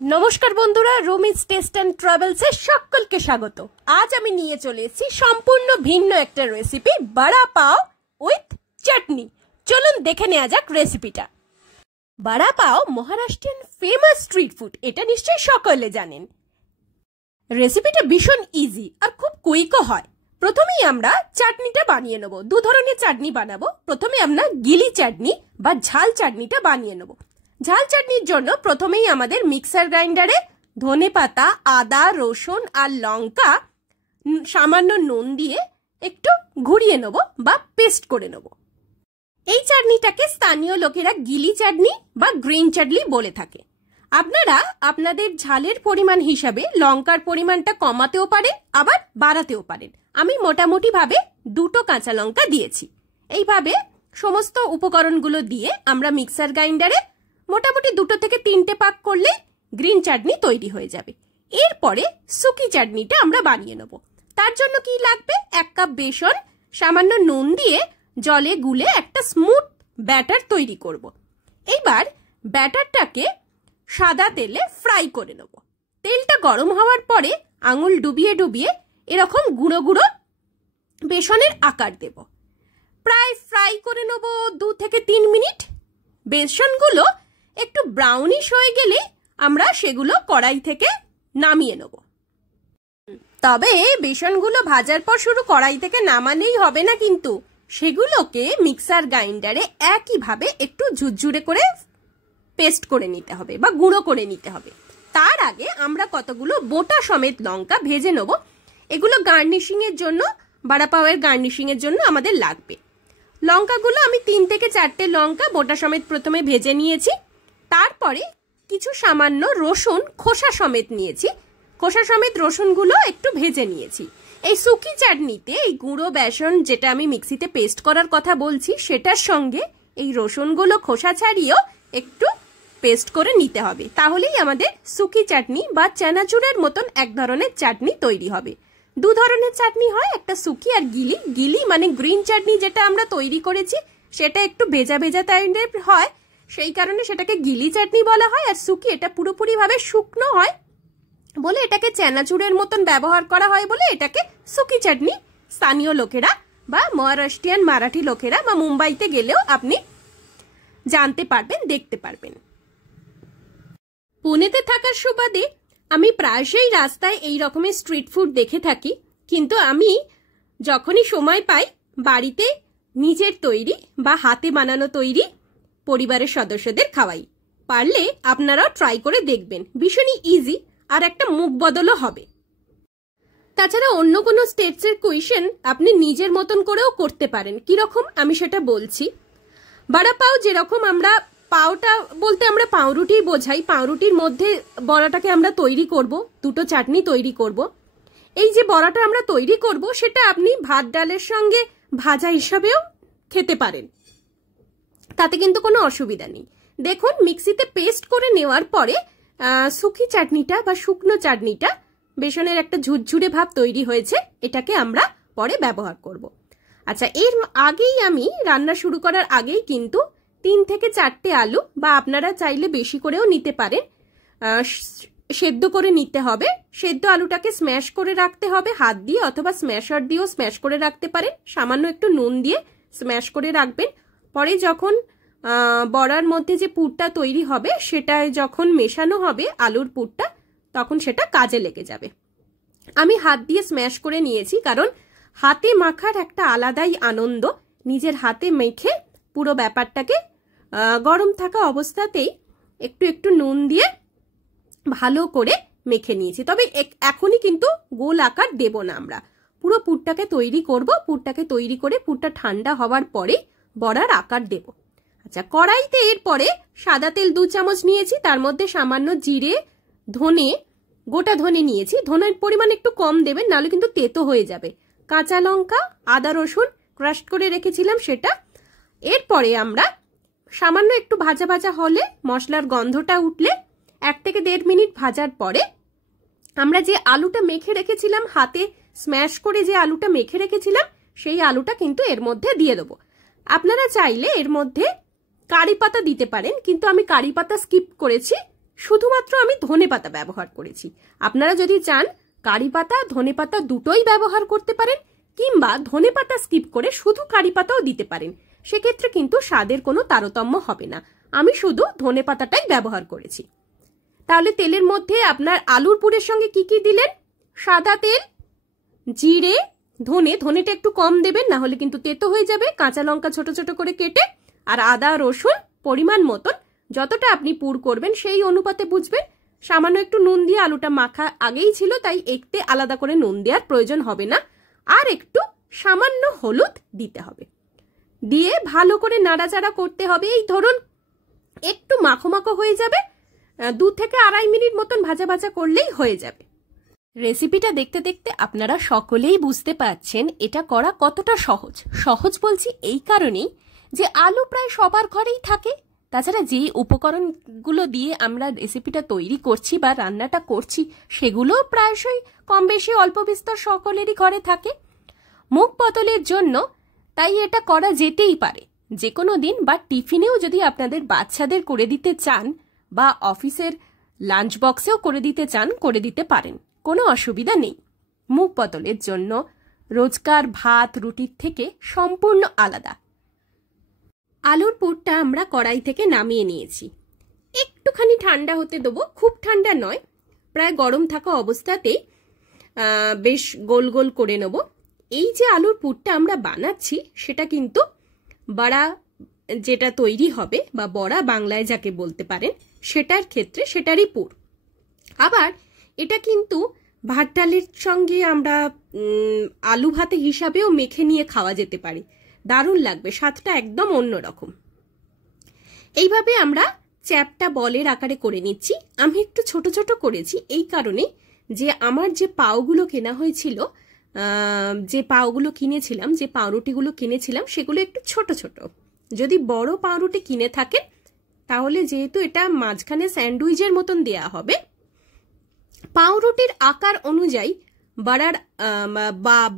নমস্কার বন্ধুরা, Rumi's test and ট্রাভেলসে সকলকে স্বাগত। আজ আমি নিয়ে চলে এসেছি সম্পূর্ণ ভিন্ন একটা রেসিপি, বড়া পাও উইথ চাটনি। চলুন দেখে নেওয়া যাক রেসিপিটা। বড়া পাও মহারাষ্ট্রিয়ান ফেমাস স্ট্রিট ফুড, এটা নিশ্চয়ই সকলে জানেন। রেসিপিটা ভীষণ ইজি আর খুব কুইকও হয়। প্রথমেই আমরা চাটনিটা বানিয়ে নেব। দু ধরনের চাটনি বানাবো। প্রথমে আমরা গিলি চাটনি বা ঝাল চাটনিটা বানিয়ে নেব। ঝাল চাটনির জন্য প্রথমেই আমাদের মিক্সার গ্রাইন্ডারে ধনেপাতা, আদা, রসুন আর লঙ্কা সামান্য নুন দিয়ে একটু ঘুরিয়ে নেব বা পেস্ট করে নেব। এই চাটনিটাকে স্থানীয় লোকেরা গিলি চাটনি বা গ্রিন চাটনি বলে থাকে। আপনারা আপনাদের ঝালের পরিমাণ হিসাবে লঙ্কার পরিমাণটা কমাতেও পারেন, আবার বাড়াতেও পারেন। আমি মোটামুটি ভাবে 2টো কাঁচা লঙ্কা দিয়েছি। এইভাবে সমস্ত উপকরণগুলো দিয়ে আমরা মিক্সার গ্রাইন্ডারে মোটামুটি 2 থেকে 3টে পাক করলে গ্রিন চাটনি তৈরি হয়ে যাবে। এরপরে শুকি চাটনিটা আমরা বানিয়ে নেব। তার জন্য কি লাগবে? 1 কাপ বেসন সামান্য নুন দিয়ে জলে গুলে একটা স্মুথ ব্যাটার তৈরি করব। এইবার ব্যাটারটাকে সাদা তেলে ফ্রাই করে নেব। তেলটা গরম হওয়ার পরে আঙুল ডুবিয়ে ডুবিয়ে এরকম গুঁড়ো গুঁড়ো বেসনের আকার দেব। প্রায় ফ্রাই করে নেব 2 থেকে 3 মিনিট। বেসনগুলো একটু ব্রাউনিশ হয়ে গেলে আমরা সেগুলো কড়াই থেকে নামিয়ে নেব। তবে বেসনগুলো ভাজার পর শুধু কড়াই থেকে নামালেই হবে না, কিন্তু সেগুলোকে মিক্সার গ্রাইন্ডারে একইভাবে একটু ঝুরঝুরে করে পেস্ট করে নিতে হবে বা গুঁড়ো করে নিতে হবে। তার আগে আমরা কতগুলো বোটা সমেত লঙ্কা ভেজে নেব। এগুলো গার্নিশিং এর জন্য, বড়া পাওয়ের গার্নিশিং এর জন্য আমাদের লাগবে। লঙ্কাগুলো আমি 3 থেকে 4টে লঙ্কা বোটা সমেত প্রথমে ভেজে নিয়েছি। তারপরে কিছু সামান্য রসুন খোসা সমেত নিয়েছি। খোসা সমেত রসুনগুলো একটু ভেজে নিয়েছি। এই শুকি চাটনিতে এই গুঁড়ো বেসন যেটা আমি মিক্সিতে পেস্ট করার কথা বলছি, সেটার সঙ্গে এই রসুনগুলো খোসা ছাড়িয়েও একটু পেস্ট করে নিতে হবে। তাহলেই আমাদের শুকি চাটনি বা চানাচুরের মতন এক ধরনের চাটনি তৈরি হবে। 2 ধরনের চাটনি হয়, একটা শুকি আর গিলি। গিলি মানে গ্রিন চাটনি যেটা আমরা তৈরি করেছি সেটা একটু ভেজা ভেজা টাইপের হয়, সেই কারণে সেটাকে গিলি চাটনি বলা হয়। আর শুকি এটা পুরোপুরি ভাবে শুকনো হয় বলে এটাকে চানাচুরের মতন ব্যবহার করা হয় বলে এটাকে শুকি চাটনি স্থানীয় লোকেরা বা মহারাষ্ট্রিয়ান মারাঠি লোকেরা বা মুম্বাইতে গেলেও আপনি জানতে পারবেন, দেখতে পারবেন। পুনেতে থাকার সুবাদে আমি প্রায়শই রাস্তায় এই রকমের স্ট্রিট ফুড দেখে থাকি, কিন্তু আমি যখনই সময় পাই বাড়িতে নিজের তৈরি বা হাতে বানানো তৈরি পরিবারের সদস্যদের খাওয়াই। পারলে আপনারাও ট্রাই করে দেখবেন, ভীষণই ইজি আর একটা মুখ বদলও হবে। তাছাড়া অন্য কোনো স্টেটসের কুইশন আপনি নিজের মতন করেও করতে পারেন। কিরকম আমি সেটা বলছি। বড়া পাও যেরকম আমরা পাওটা বলতে আমরা পাউরুটি বোঝাই, পাউরুটির মধ্যে বড়াটাকে আমরা তৈরি করব, 2টো চাটনি তৈরি করব। এই যে বড়াটা আমরা তৈরি করব সেটা আপনি ভাত ডালের সঙ্গে ভাজা হিসাবেও খেতে পারেন, তাতে কিন্তু কোনো অসুবিধা নেই। দেখুন মিক্সিতে পেস্ট করে নেওয়ার পরে শুকি চাটনিটা বা শুকনো চাটনিটা বেসনের একটা ঝুরঝুরে ভাব তৈরি হয়েছে, এটাকে আমরা পরে ব্যবহার করব। আচ্ছা, এর আগেই আমি রান্না শুরু করার আগেই কিন্তু 3 থেকে 4টে আলু বা আপনারা চাইলে বেশি করেও নিতে পারেন, সেদ্ধ করে নিতে হবে। সেদ্ধ আলুটাকে স্ম্যাশ করে রাখতে হবে হাত দিয়ে, অথবা স্ম্যাশার দিয়েও স্ম্যাশ করে রাখতে পারেন। সামান্য একটু নুন দিয়ে স্ম্যাশ করে রাখবেন। পরে যখন বড়ার মধ্যে যে পুরটা তৈরি হবে সেটায় যখন মেশানো হবে আলুর পুরটা, তখন সেটা কাজে লেগে যাবে। আমি হাত দিয়ে স্ম্যাশ করে নিয়েছি, কারণ হাতে মাখার একটা আলাদাই আনন্দ। নিজের হাতে মেখে পুরো ব্যাপারটাকে গরম থাকা অবস্থাতেই একটু একটু নুন দিয়ে ভালো করে মেখে নিয়েছি। তবে এখনই কিন্তু গোল আকার দেব না, আমরা পুরো পুরটাকে তৈরি করব। পুরটাকে তৈরি করে পুরটা ঠান্ডা হওয়ার পরে বড়ার আকার দেব। আচ্ছা, কড়াইতে এরপরে সাদা তেল 2 চামচ নিয়েছি, তার মধ্যে সামান্য জিরে, ধনে, গোটা ধনে নিয়েছি। ধনের পরিমাণ একটু কম দেবেন, নাহলে কিন্তু তেতো হয়ে যাবে। কাঁচা লঙ্কা, আদা রসুন ক্রাশ করে রেখেছিলাম সেটা। এরপরে আমরা সামান্য একটু ভাজা ভাজা হলে, মশলার গন্ধটা উঠলে 1 থেকে 1.5 মিনিট ভাজার পরে আমরা যে আলুটা মেখে রেখেছিলাম, হাতে স্ম্যাশ করে যে আলুটা মেখে রেখেছিলাম, সেই আলুটা কিন্তু এর মধ্যে দিয়ে দেবো। আপনারা চাইলে এর মধ্যে কারি পাতা দিতে পারেন, কিন্তু আমি কারি পাতা স্কিপ করেছি, শুধুমাত্র আমি ধনেপাতা ব্যবহার করেছি। আপনারা যদি চান কারি পাতা ধনেপাতা দুটোই ব্যবহার করতে পারেন, কিংবা ধনেপাতা স্কিপ করে শুধু কারি পাতাও দিতে পারেন, সেক্ষেত্রে কিন্তু স্বাদের কোনো তারতম্য হবে না। আমি শুধু ধনেপাতাটাই ব্যবহার করেছি। তাহলে তেলের মধ্যে আপনার আলুর পুরের সঙ্গে কি কি দিলেন? সাদা তেল, জিরে, ধনেটা একটু কম দেবেন, না হলে কিন্তু তেতো হয়ে যাবে, কাঁচা লঙ্কা ছোট ছোট করে কেটে, আর আদা রসুন পরিমাণ মতন, যতটা আপনি পুর করবেন সেই অনুপাতে বুঝবেন। সামান্য একটু নুন দিয়ে, আলুটা মাখা আগেই ছিল তাই একটু আলাদা করে নুন দেওয়ার প্রয়োজন হবে না। আর একটু সামান্য হলুদ দিতে হবে, দিয়ে ভালো করে নাড়াচাড়া করতে হবে। এই ধরুন একটু মাখো মাখো হয়ে যাবে, 2 থেকে 2.5 মিনিট মতন ভাজা ভাজা করলেই হয়ে যাবে। রেসিপিটা দেখতে দেখতে আপনারা সকলেই বুঝতে পারছেন এটা করা কতটা সহজ। সহজ বলছি এই কারণেই যে আলু প্রায় সবার ঘরেই থাকে। তাছাড়া যে উপকরণগুলো দিয়ে আমরা রেসিপিটা তৈরি করছি বা রান্নাটা করছি সেগুলো প্রায়শই কম বেশি অল্প বিস্তর সকলেরই ঘরে থাকে। মুখ বদলের জন্য তাই এটা করা যেতেই পারে যে কোনো দিন, বা টিফিনেও যদি আপনাদের বাচ্চাদের করে দিতে চান বা অফিসের লাঞ্চ বক্সেও করে দিতে চান করে দিতে পারেন, কোনো অসুবিধা নেই। মুখ বদলের জন্য রোজকার ভাত রুটির থেকে সম্পূর্ণ আলাদা। আলুর পুরটা আমরা কড়াই থেকে নামিয়ে নিয়েছি, একটুখানি ঠান্ডা হতে দেবো, খুব ঠান্ডা নয়, প্রায় গরম থাকা অবস্থাতেই বেশ গোল গোল করে নেব। এই যে আলুর পুরটা আমরা বানাচ্ছি সেটা কিন্তু বড়া যেটা তৈরি হবে, বা বড়া বাংলায় যাকে বলতে পারেন, সেটার ক্ষেত্রে সেটারই পুর। আবার এটা কিন্তু ভাত ডালের সঙ্গে আমরা আলু ভাতে হিসাবেও মেখে নিয়ে খাওয়া যেতে পারে, দারুণ লাগবে, স্বাদটা একদম অন্যরকম। এইভাবে আমরা চ্যাপটা বলের আকারে করে নিচ্ছি। আমি একটু ছোট ছোট করেছি এই কারণে যে আমার যে পাউগুলো কেনা হয়েছিল, যে পাউগুলো কিনেছিলাম, যে পাউরুটিগুলো কিনেছিলাম সেগুলো একটু ছোট ছোট। যদি বড় পাউরুটি কিনে থাকেন তাহলে যেহেতু এটা মাঝখানে স্যান্ডউইচের মতন দেয়া হবে, পাউরুটির আকার অনুযায়ী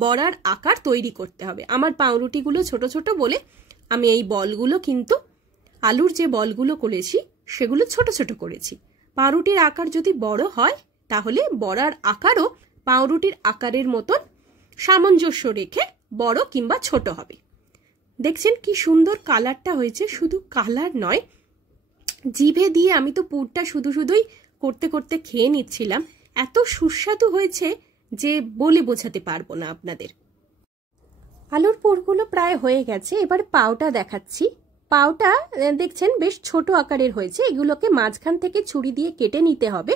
বড়ার আকার তৈরি করতে হবে। আমার পাউরুটিগুলো ছোট ছোট বলে আমি এই বলগুলো কিন্তু আলুর যে বলগুলো করেছি সেগুলো ছোট ছোট করেছি। পাউরুটির আকার যদি বড় হয় তাহলে বড়ার আকারও পাউরুটির আকারের মতন সামঞ্জস্য রেখে বড় কিংবা ছোট হবে। দেখছেন কি সুন্দর কালারটা হয়েছে, শুধু কালার নয়, জিভে দিয়ে আমি তো পুরটা শুধুই করতে করতে খেয়ে নিচ্ছিলাম, এত সুস্বাদু হয়েছে যে বলে বোঝাতে পারবো না আপনাদের। আলুর পুরগুলো প্রায় হয়ে গেছে, এবার পাউটা দেখাচ্ছি। পাউটা দেখছেন বেশ ছোট আকারের হয়েছে, এগুলোকে মাঝখান থেকে ছুরি দিয়ে কেটে নিতে হবে,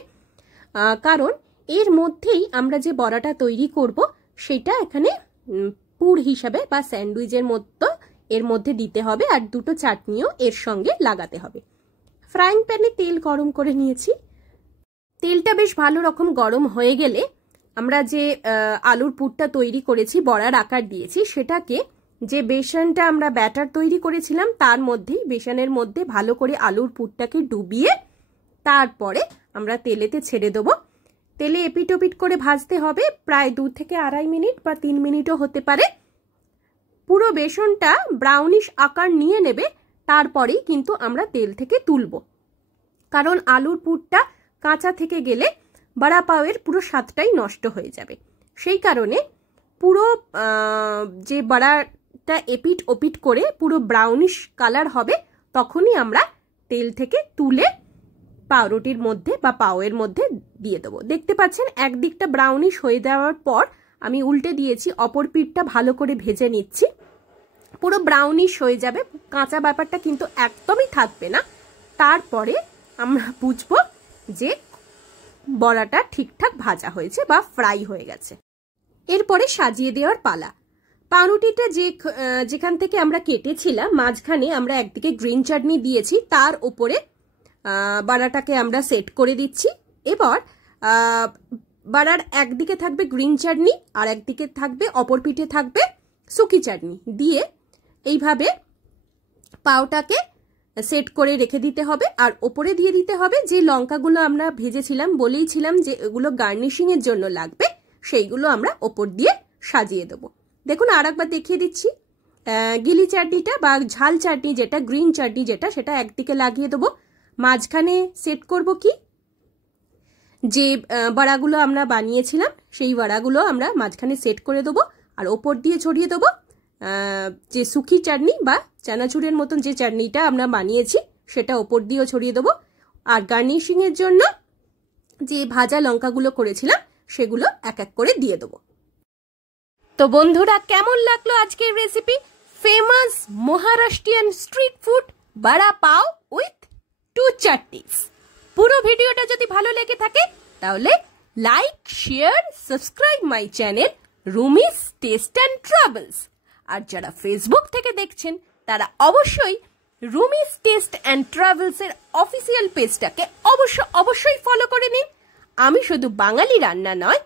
কারণ এর মধ্যেই আমরা যে বড়াটা তৈরি করব সেটা এখানে পুর হিসাবে বা স্যান্ডউইচের মতো এর মধ্যে দিতে হবে, আর দুটো চাটনিও এর সঙ্গে লাগাতে হবে। ফ্রাইং প্যানে তেল গরম করে নিয়েছি, তেলটা বেশ ভালো রকম গরম হয়ে গেলে আমরা যে আলুর পুরটা তৈরি করেছি, বড়ার আকার দিয়েছি, সেটাকে যে বেসনটা আমরা ব্যাটার তৈরি করেছিলাম তার মধ্যেই, বেসনের মধ্যে ভালো করে আলুর পুরটাকে ডুবিয়ে তারপরে আমরা তেলেতে ছেড়ে দেবো। তেলে এপিট ওপিট করে ভাজতে হবে প্রায় 2 থেকে 2.5 মিনিট বা 3 মিনিটও হতে পারে। পুরো বেসনটা ব্রাউনিশ আকার নিয়ে নেবে, তারপরেই কিন্তু আমরা তেল থেকে তুলব, কারণ আলুর পুরটা কাঁচা থেকে গেলে বড়া পাওয়ের পুরো স্বাদটাই নষ্ট হয়ে যাবে। সেই কারণে পুরো যে বড়াটা এপিট ওপিট করে পুরো ব্রাউনিশ কালার হবে তখনই আমরা তেল থেকে তুলে পাউরুটির মধ্যে বা পাওয়ের মধ্যে দিয়ে দেবো। দেখতে পাচ্ছেন একদিকটা ব্রাউনিশ হয়ে যাওয়ার পর আমি উল্টে দিয়েছি, অপর পিঠটা ভালো করে ভেজে নিচ্ছি। পুরো ব্রাউনিশ হয়ে যাবে, কাঁচা ব্যাপারটা কিন্তু একদমই থাকবে না। তারপরে আমরা বুঝবো যে বড়াটা ঠিকঠাক ভাজা হয়েছে বা ফ্রাই হয়ে গেছে। এরপরে সাজিয়ে দেওয়ার পালা। পাউরুটিটা যেখান থেকে আমরা কেটেছিলাম মাঝখানে আমরা একদিকে গ্রিন চাটনি দিয়েছি, তার উপরে বড়াটাকে আমরা সেট করে দিচ্ছি। এবার বড়ার একদিকে থাকবে গ্রিন চাটনি আর একদিকে থাকবে, অপর পিঠে থাকবে শুকি চাটনি দিয়ে এইভাবে পাউটাকে সেট করে রেখে দিতে হবে। আর ওপরে দিয়ে দিতে হবে যে লঙ্কাগুলো আমরা ভেজেছিলাম, বলেইছিলাম যে এগুলো গার্নিশিং এর জন্য লাগবে, সেইগুলো আমরা ওপর দিয়ে সাজিয়ে দেবো। দেখুন আর একবার দেখিয়ে দিচ্ছি, গিলি চাটনিটা বা ঝাল চাটনি যেটা, গ্রিন চাটনি যেটা, সেটা একদিকে লাগিয়ে দেবো। মাঝখানে সেট করব কি যে বড়াগুলো আমরা বানিয়েছিলাম সেই বড়াগুলো আমরা মাঝখানে সেট করে দেবো, আর ওপর দিয়ে ছড়িয়ে দেবো যে শুকি চাটনি বা চানাচুরের মতন যে চাটনিটা আমরা বানিয়েছি সেটা ওপর দিয়েও ছড়িয়ে দেবো। আর গার্নিশিংয়ের জন্য যে ভাজা লঙ্কাগুলো করেছিলাম সেগুলো এক এক করে দিয়ে দেবো। তো বন্ধুরা, কেমন লাগলো আজকের recipe? Famous Maharashtrian street food বড়া পাও উইথ 2 চাটনিস। পুরো ভিডিওটা যদি ভালো লেগে থাকে তাহলে like, share, subscribe my channel Rumi's taste and travels. আর যারা ফেসবুক থেকে দেখছেন তারা অবশ্যই রুমিস টেস্ট অ্যান্ড ট্রাভেলস এর অফিসিয়াল পেজটাকে অবশ্যই ফলো করে নিন। আমি শুধু বাঙালি রান্না নয়,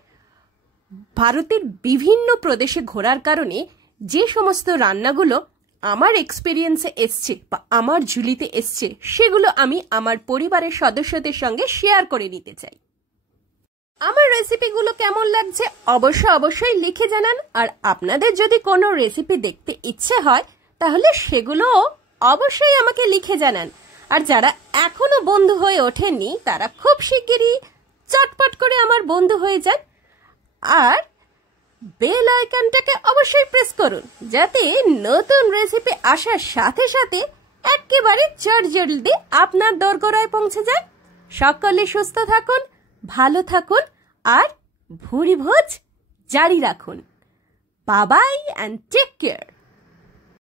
ভারতের বিভিন্ন প্রদেশে ঘোরার কারণে যে সমস্ত রান্নাগুলো আমার এক্সপিরিয়েন্সে এসছে বা আমার ঝুলিতে এসছে সেগুলো আমি আমার পরিবারের সদস্যদের সঙ্গে শেয়ার করে নিতে চাই। আমার রেসিপিগুলো কেমন লাগছে অবশ্যই লিখে জানান। আর আপনাদের যদি কোনো রেসিপি দেখতে ইচ্ছে হয় তাহলে সেগুলোও অবশ্যই আমাকে লিখে জানান। আর যারা এখনো বন্ধু হয়ে ওঠেননি তারা খুব শিগগিরই চটপট করে আমার বন্ধু হয়ে যান, আর বেল আইকনটাকে অবশ্যই প্রেস করুন যাতে নতুন রেসিপি আসার সাথে সাথে একেবারে জলদি আপনার দোরগোড়ায় পৌঁছে যায়। সকলে সুস্থ থাকুন, ভালো থাকুন আর ভুরি ভোজ জারি রাখুন। Bye bye and take care.